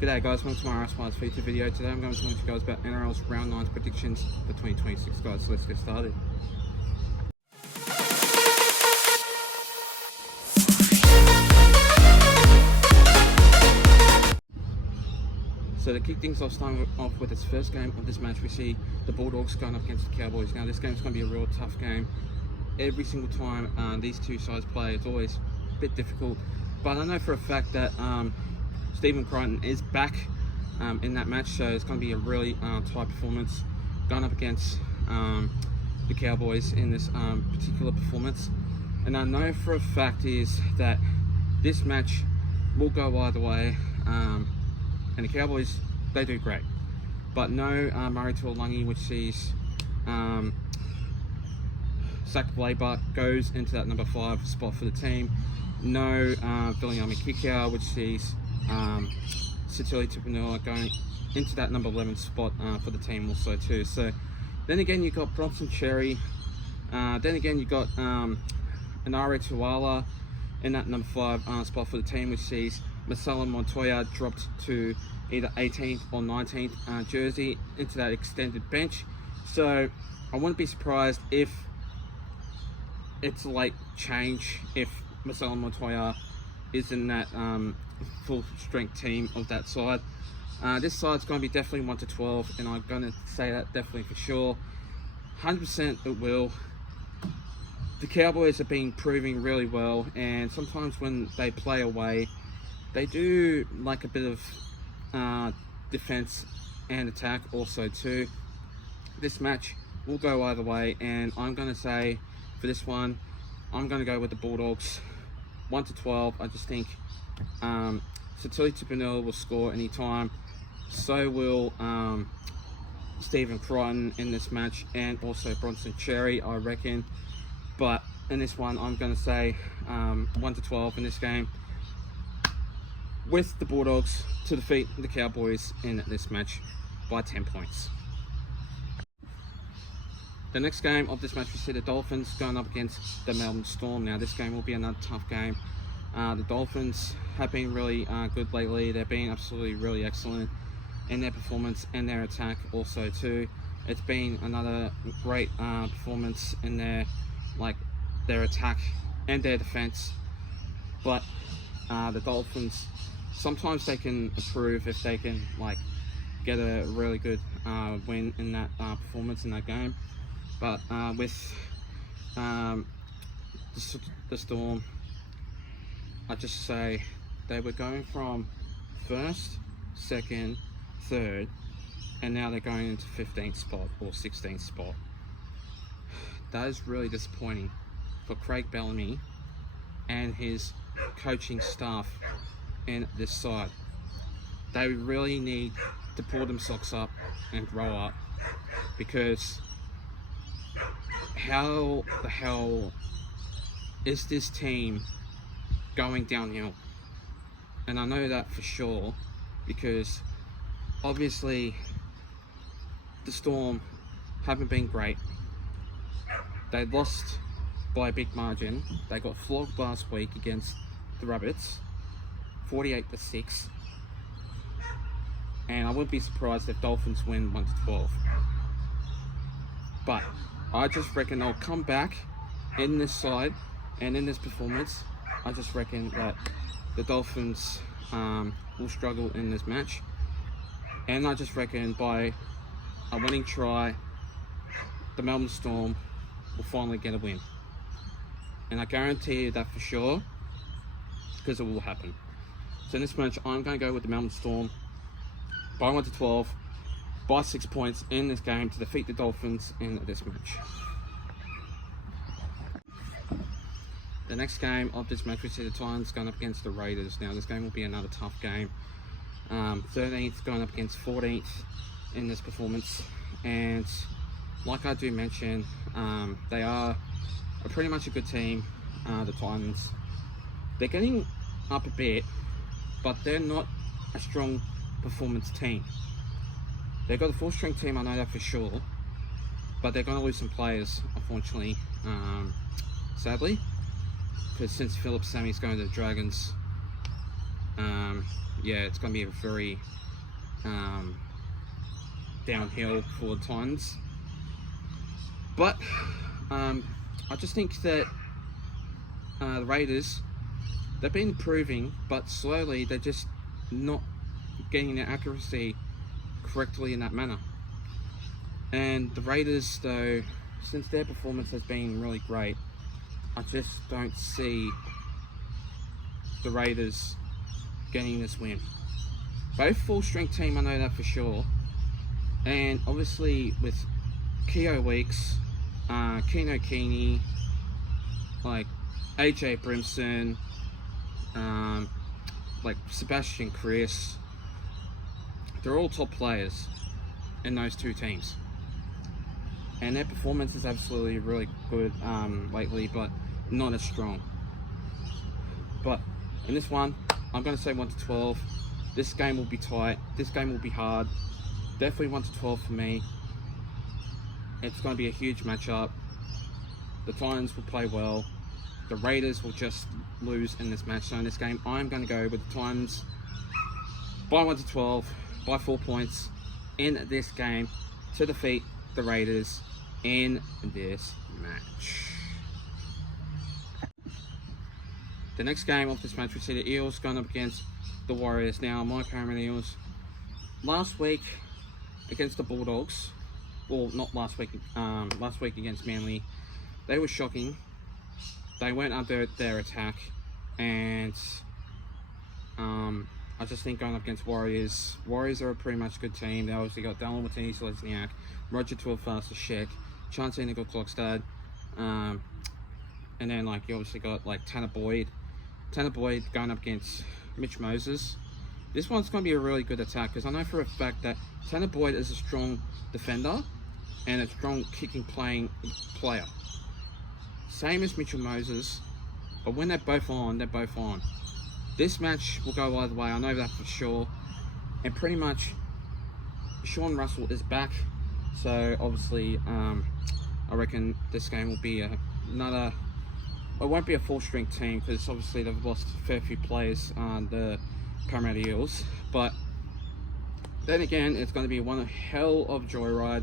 G'day guys, welcome to my Spies feature video. Today I'm going to talk to you guys about NRL's Round 9 predictions for 2026 guys, so let's get started. So to kick things off, starting off with this first game of this match, we see the Bulldogs going up against the Cowboys. Now this game's going to be a real tough game. Every single time these two sides play, it's always a bit difficult. But I know for a fact that Stephen Crichton is back in that match, so it's going to be a really tight performance going up against the Cowboys in this particular performance. And I know for a fact is that this match will go either way, and the Cowboys, they do great, but no Murray Tuolungi, which sees Zach Blaybuck goes into that number 5 spot for the team. No Viliami Kikau, which sees Sitili Tupanua going into that number 11 spot for the team also too. So then again you got Bronson Cherry, then again you got Nrl Round in that number 5 spot for the team, which sees Marcelo Montoya dropped to either 18th or 19th jersey into that extended bench. So I wouldn't be surprised if it's a late change if Marcelo Montoya is in that full strength team of that side. This side's going to be definitely 1 to 12, and I'm going to say that definitely for sure. 100% it will. The Cowboys have been proving really well, and sometimes when they play away, they do like a bit of defense and attack also too. This match will go either way, and I'm going to say for this one, I'm going to go with the Bulldogs 1 to 12. I just think Sitili Tupanua will score anytime. So will Stephen Crichton in this match, and also Bronson Cherry, I reckon. But in this one, I'm going to say 1 to 12 in this game, with the Bulldogs to defeat the Cowboys in this match by 10 points. The next game of this match, we see the Dolphins going up against the Melbourne Storm. Now this game will be another tough game. The Dolphins have been really good lately. They've been absolutely really excellent in their performance and their attack also too. It's been another great performance in their attack and their defense. But the Dolphins, sometimes they can improve if they can get a really good win in that performance in that game. But with the Storm, I just say they were going from 1st, 2nd, 3rd, and now they're going into 15th spot or 16th spot. That is really disappointing for Craig Bellamy and his coaching staff in this side. They really need to pull them socks up and grow up, because how the hell is this team going downhill? And I know that for sure, because obviously the Storm haven't been great. They lost by a big margin. They got flogged last week against the Rabbits, 48-6. And I wouldn't be surprised if Dolphins win 1 to 12. But I just reckon they'll come back in this side and in this performance. I just reckon that the Dolphins will struggle in this match. And I just reckon by a winning try, the Melbourne Storm will finally get a win. And I guarantee you that for sure, because it will happen. So in this match, I'm going to go with the Melbourne Storm by 1 to 12, by 6 points in this game to defeat the Dolphins in this match. The next game of this match, we see the Titans going up against the Raiders. Now this game will be another tough game. 13th going up against 14th in this performance, and like I do mention, they are pretty much a good team, the Titans. They're getting up a bit, but they're not a strong performance team. They've got a full strength team, I know that for sure, but they're going to lose some players, unfortunately, sadly, because since Philip Sammy's going to the Dragons, yeah, it's going to be a very downhill for the Titans. But I just think that the Raiders, they've been improving, but slowly they're just not getting their accuracy correctly in that manner. And the Raiders, though, since their performance has been really great, I just don't see the Raiders getting this win. Both full-strength team, I know that for sure. And obviously with Keo Weeks, Keno Keeney, like AJ Brimson, like Sebastian Chris, they're all top players in those two teams. And their performance is absolutely really good lately, but not as strong. But in this one, I'm going to say 1-12. This game will be tight. This game will be hard. Definitely 1-12 for me. It's going to be a huge matchup. The Titans will play well. The Raiders will just lose in this match. So in this game, I'm going to go with the Titans by 1-12, by 4 points in this game to defeat the Raiders in this match. The next game of this match, we see the Eels going up against the Warriors. Now, my Parramatta Eels, last week against the Bulldogs, well, not last week, last week against Manly, they were shocking. They went under their attack, and I just think going up against Warriors are a pretty much good team. They obviously got Dylan Martinez, Lesniak, Roger Tuivasa-Sheck, Chance Nickel-Clockstad, and then like you obviously got like Tanner Boyd going up against Mitch Moses. This one's going to be a really good attack, because I know for a fact that Tanner Boyd is a strong defender and a strong kicking playing player. Same as Mitchell Moses, but when they're both on, they're both on. This match will go either way, I know that for sure. And pretty much, Sean Russell is back, so obviously I reckon this game will be another. It won't be a full-strength team, because obviously they've lost a fair few players on the Parramatta Eels. But then again, it's going to be one hell of a joyride.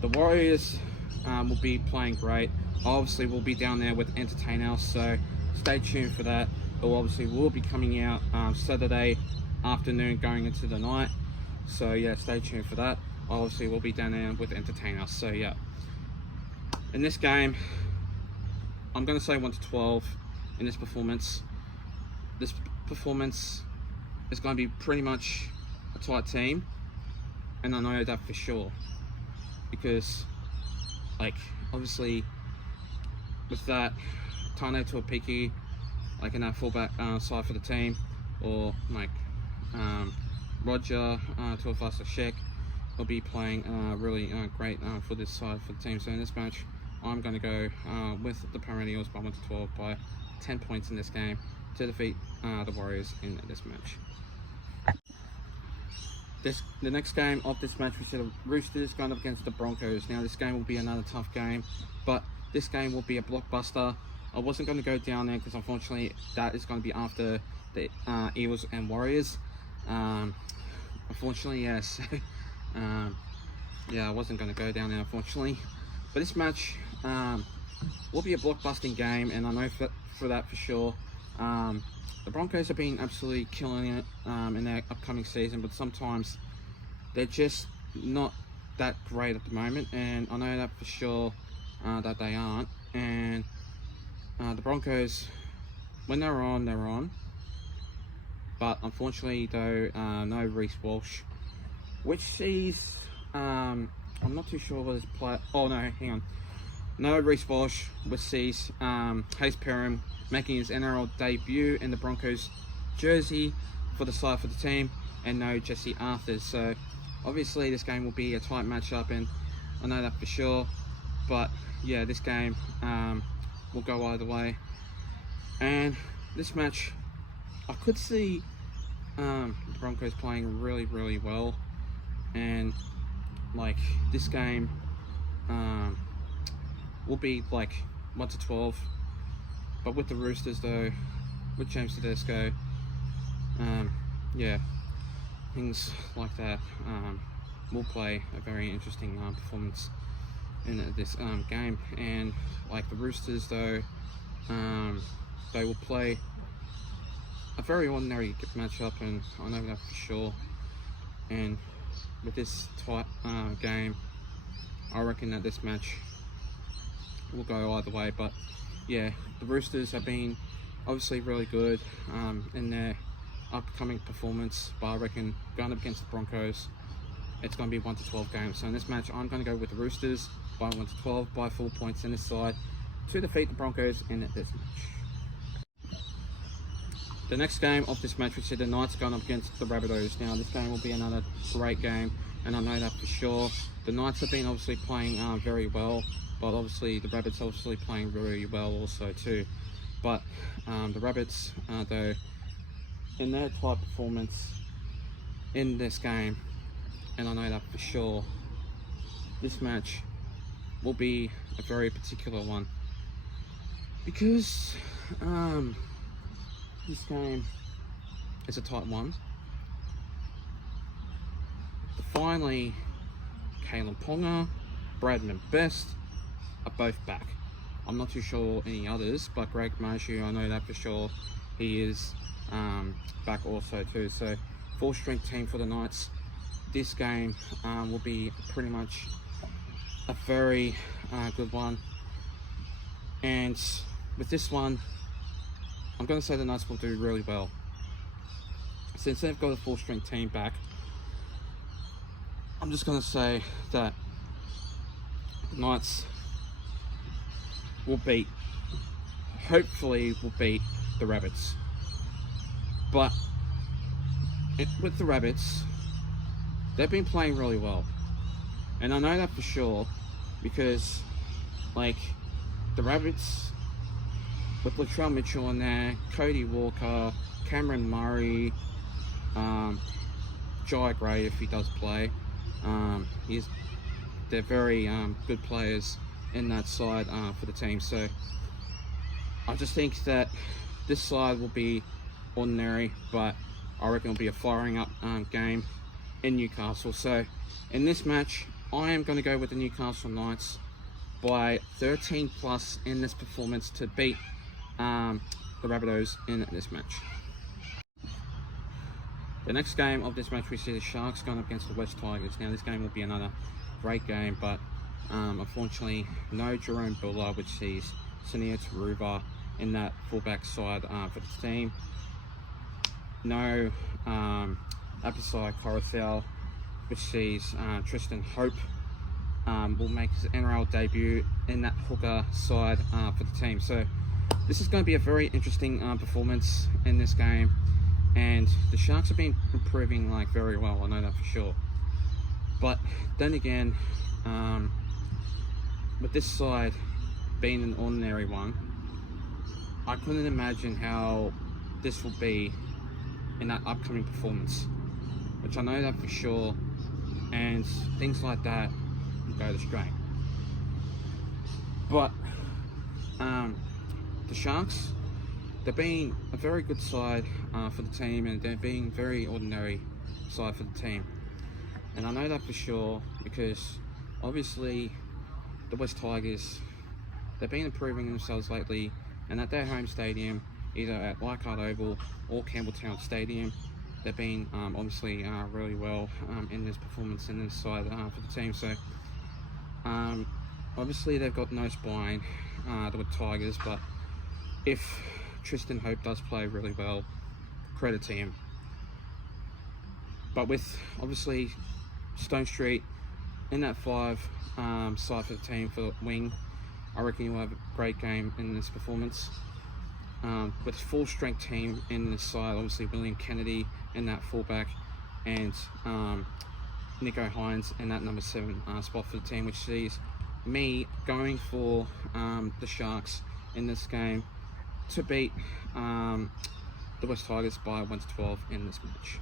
The Warriors will be playing great. Obviously, we'll be down there with Entertainers, so stay tuned for that. It obviously will be coming out Saturday afternoon going into the night. So yeah, stay tuned for that. Obviously, we'll be down there with Entertainers. So yeah, in this game, I'm going to say 1-12 in this performance. This performance is going to be pretty much a tight team, and I know that for sure, because like obviously with that Tane Tuapiki, like in that fullback side for the team, or like Roger Tuivasa-Sheck will be playing really great for this side for the team. So in this match, I'm going to go with the Parramatta Eels by 1-12 by 10 points in this game to defeat the Warriors in this match. The next game of this match, we see the Roosters going up against the Broncos. Now, this game will be another tough game, but this game will be a blockbuster. I wasn't going to go down there because unfortunately that is going to be after the Eels and Warriors. Unfortunately, yes. Yeah, I wasn't going to go down there, unfortunately. But this match will be a blockbusting game, and I know for that for sure. The Broncos have been absolutely killing it in their upcoming season, but sometimes they're just not that great at the moment, and I know that for sure that they aren't. And the Broncos, when they're on. But unfortunately, though, no Reece Walsh, which sees I'm not too sure what his play. Oh no, hang on. No Reece Walsh, which sees Hayes Perham making his NRL debut in the Broncos jersey for the side for the team, and no Jesse Arthurs. So obviously this game will be a tight matchup, and I know that for sure. But yeah, this game will go either way. And this match, I could see the Broncos playing really, really well, and like this game will be like 1-12. But with the Roosters though, with James Tedesco, yeah, things like that will play a very interesting performance in this game. And like the Roosters, though, they will play a very ordinary matchup, and I know that for sure. And with this tight game, I reckon that this match will go either way. But yeah, the Roosters have been obviously really good in their upcoming performance, but I reckon going up against the Broncos, it's going to be 1 to 12 games. So in this match, I'm going to go with the Roosters by 1 to 12 by 4 points in this side to defeat the Broncos in this match. The next game of this match, we see the Knights going up against the Rabbitohs. Now, this game will be another great game, and I know that for sure. The Knights have been obviously playing very well, but obviously the Rabbits obviously playing very well also too. But the Rabbits, though, in their type performance in this game, and I know that for sure, this match will be a very particular one, because this game is a tight one. Finally, Kalen Ponga, Bradman Best are both back. I'm not too sure any others, but Greg Marzhew, I know that for sure, he is back also too. So full strength team for the Knights. This game will be pretty much a very good one, and with this one, I'm going to say the Knights will do really well. Since they've got a full strength team back, I'm just going to say that the Knights will hopefully will beat the Rabbits. But with the Rabbits, they've been playing really well, and I know that for sure, because like the Rabbits with Latrell Mitchell in there, Cody Walker, Cameron Murray, Jai Gray if he does play, they're very good players in that side for the team. So I just think that this side will be ordinary, but I reckon it'll be a firing up game in Newcastle. So in this match, I am going to go with the Newcastle Knights by 13 plus in this performance to beat the Rabbitohs in this match. The next game of this match, we see the Sharks going up against the West Tigers. Now this game will be another great game, but unfortunately no Jerome Buller, which sees Sania Taruva in that fullback side for the team. No Apisai Coruscant, which sees Tristan Hope will make his NRL debut in that hooker side for the team. So this is going to be a very interesting performance in this game, and the Sharks have been improving like very well, I know that for sure. But then again, with this side being an ordinary one, I couldn't imagine how this will be in that upcoming performance, which I know that for sure, and things like that go the straight. But the Sharks, they've been a very good side for the team, and they're being very ordinary side for the team, and I know that for sure, because obviously the West Tigers, they've been improving themselves lately, and at their home stadium, either at Leichhardt Oval or Campbelltown Stadium, they've been obviously really well in this performance in this side for the team. So obviously they've got no spine, the Tigers, but if Tristan Hope does play really well, credit to him. But with obviously Stone Street in that 5 side for the team for wing, I reckon he'll have a great game in this performance. With full strength team in this side, obviously William Kennedy in that fullback, and Nico Hines in that number 7 spot for the team, which sees me going for the Sharks in this game to beat the West Tigers by 1 to 12 in this match.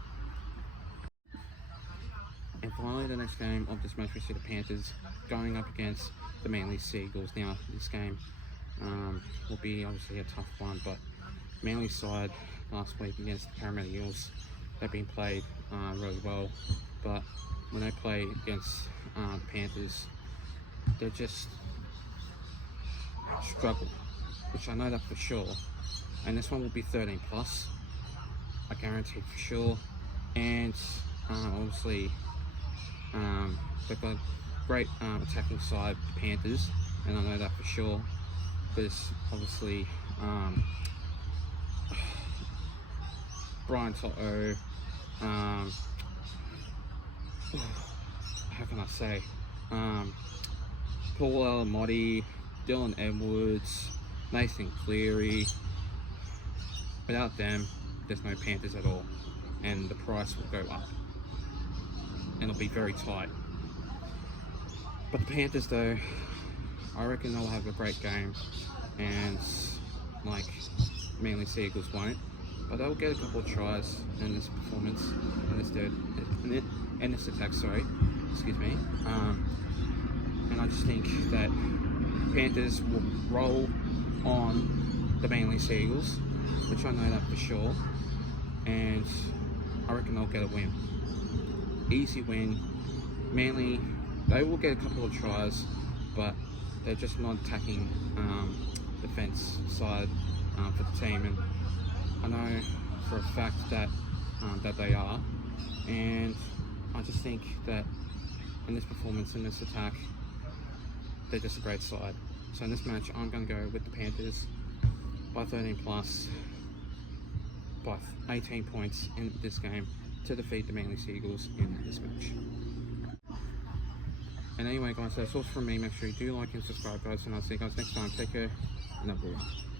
And finally, the next game of this match, we see the Panthers going up against the Manly Seagulls. Now, this game will be obviously a tough one, but Manly side last week against the Parramatta Eels they've been played really well, but when they play against Panthers, they just struggle, which I know that for sure. And this one will be 13 plus, I guarantee for sure. And obviously they've got a great attacking side, Panthers, and I know that for sure, because obviously Brian Toto, how can I say, Paul Alamotti, Dylan Edwards, Nathan Cleary. Without them, there's no Panthers at all, and the price will go up, and it'll be very tight. But the Panthers, though, I reckon they'll have a great game, and like Manly Seagulls won't, but they'll get a couple of tries in this performance, in this attack. Excuse me. And I just think that Panthers will roll on the Manly Seagulls, which I know that for sure, and I reckon they'll get a win. Easy win. Manly, they will get a couple of tries, but they're just not attacking defense side for the team, and I know for a fact that that they are, and I just think that in this performance, in this attack, they're just a great side. So in this match, I'm going to go with the Panthers by 13 plus, by 18 points in this game to defeat the Manly Seagulls in this match. And anyway guys, that's all from me. Make sure you do like and subscribe guys, and I'll see you guys next time. Take care, and Nrl Round.